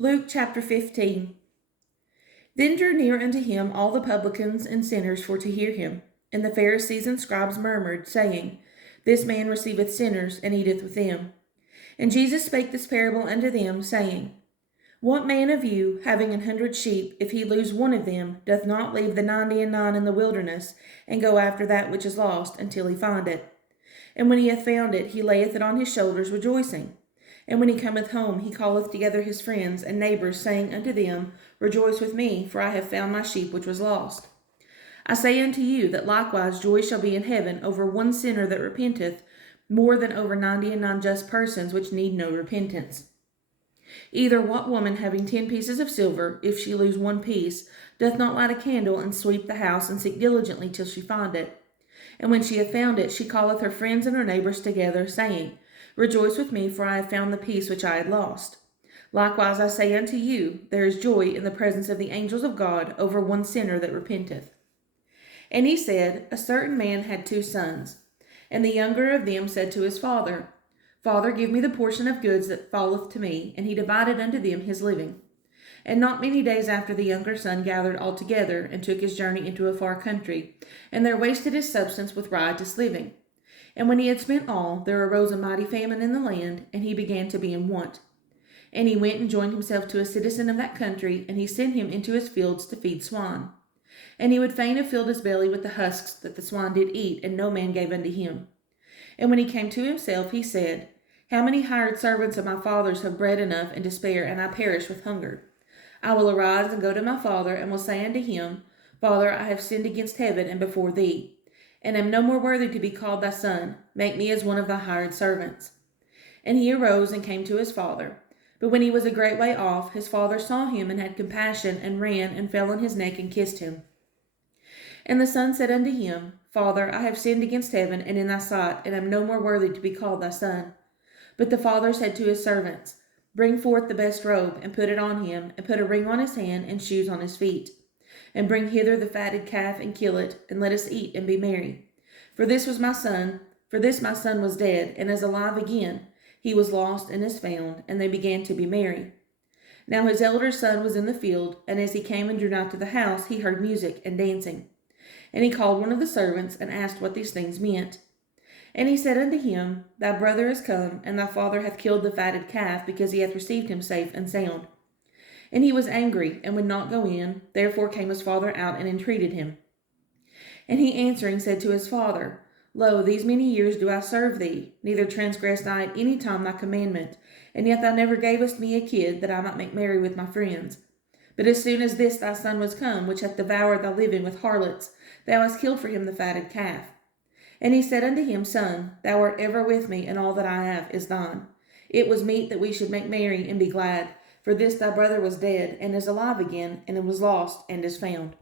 Luke chapter 15. Then drew near unto him all the publicans and sinners for to hear him. And the Pharisees and scribes murmured, saying, This man receiveth sinners, and eateth with them. And Jesus spake this parable unto them, saying, What man of you, having 100 sheep, if he lose one of them, doth not leave the 99 in the wilderness, and go after that which is lost, until he find it? And when he hath found it, he layeth it on his shoulders, rejoicing. And when he cometh home, he calleth together his friends and neighbors, saying unto them, Rejoice with me, for I have found my sheep which was lost. I say unto you that likewise joy shall be in heaven over one sinner that repenteth, more than over 99 just persons which need no repentance. Either what woman having 10 pieces of silver, if she lose one piece, doth not light a candle and sweep the house and seek diligently till she find it? And when she hath found it, she calleth her friends and her neighbors together, saying, Rejoice with me, for I have found the piece which I had lost. Likewise I say unto you, there is joy in the presence of the angels of God over one sinner that repenteth. And he said, A certain man had 2 sons. And the younger of them said to his father, Father, give me the portion of goods that falleth to me. And he divided unto them his living. And not many days after, the younger son gathered all together, and took his journey into a far country, and there wasted his substance with riotous living. And when he had spent all, there arose a mighty famine in the land, and he began to be in want. And he went and joined himself to a citizen of that country, and he sent him into his fields to feed swine. And he would fain have filled his belly with the husks that the swine did eat, and no man gave unto him. And when he came to himself, he said, How many hired servants of my father's have bread enough and to spare, and I perish with hunger? I will arise and go to my father, and will say unto him, Father, I have sinned against heaven and before thee, and am no more worthy to be called thy son. Make me as one of thy hired servants. And he arose and came to his father. But when he was a great way off, his father saw him, and had compassion, and ran, and fell on his neck, and kissed him. And the son said unto him, Father, I have sinned against heaven and in thy sight, and am no more worthy to be called thy son. But the father said to his servants, Bring forth the best robe, and put it on him, and put a ring on his hand, and shoes on his feet. And bring hither the fatted calf, and kill it, and let us eat and be merry. For this my son was dead, and is alive again. He was lost, and is found. And they began to be merry. Now his elder son was in the field, and as he came and drew nigh to the house, he heard music and dancing. And he called one of the servants, and asked what these things meant. And he said unto him, Thy brother is come, and thy father hath killed the fatted calf, because he hath received him safe and sound. And he was angry, and would not go in. Therefore came his father out, and entreated him. And he answering said to his father, Lo, these many years do I serve thee, neither transgressed I at any time thy commandment, and yet thou never gavest me a kid, that I might make merry with my friends. But as soon as this thy son was come, which hath devoured thy living with harlots, thou hast killed for him the fatted calf. And he said unto him, Son, thou art ever with me, and all that I have is thine. It was meet that we should make merry and be glad. For this thy brother was dead, and is alive again, and was lost, and is found.